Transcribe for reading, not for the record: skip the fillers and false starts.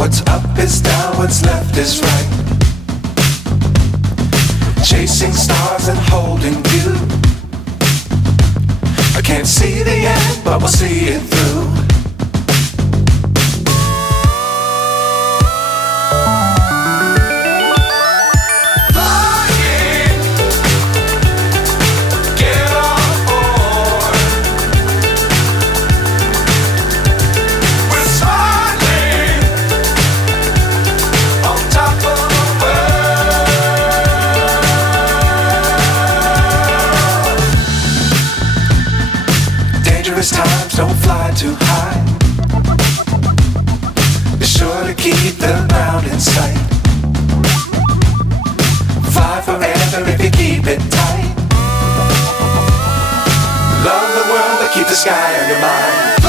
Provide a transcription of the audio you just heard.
What's up is down, what's left is right. Chasing stars and holding you. I can't see the end, but we'll see it through. Dangerous times, don't fly too high. Be sure to keep the ground in sight. Fly forever if you keep it tight. Love the world, but keep the sky on your mind.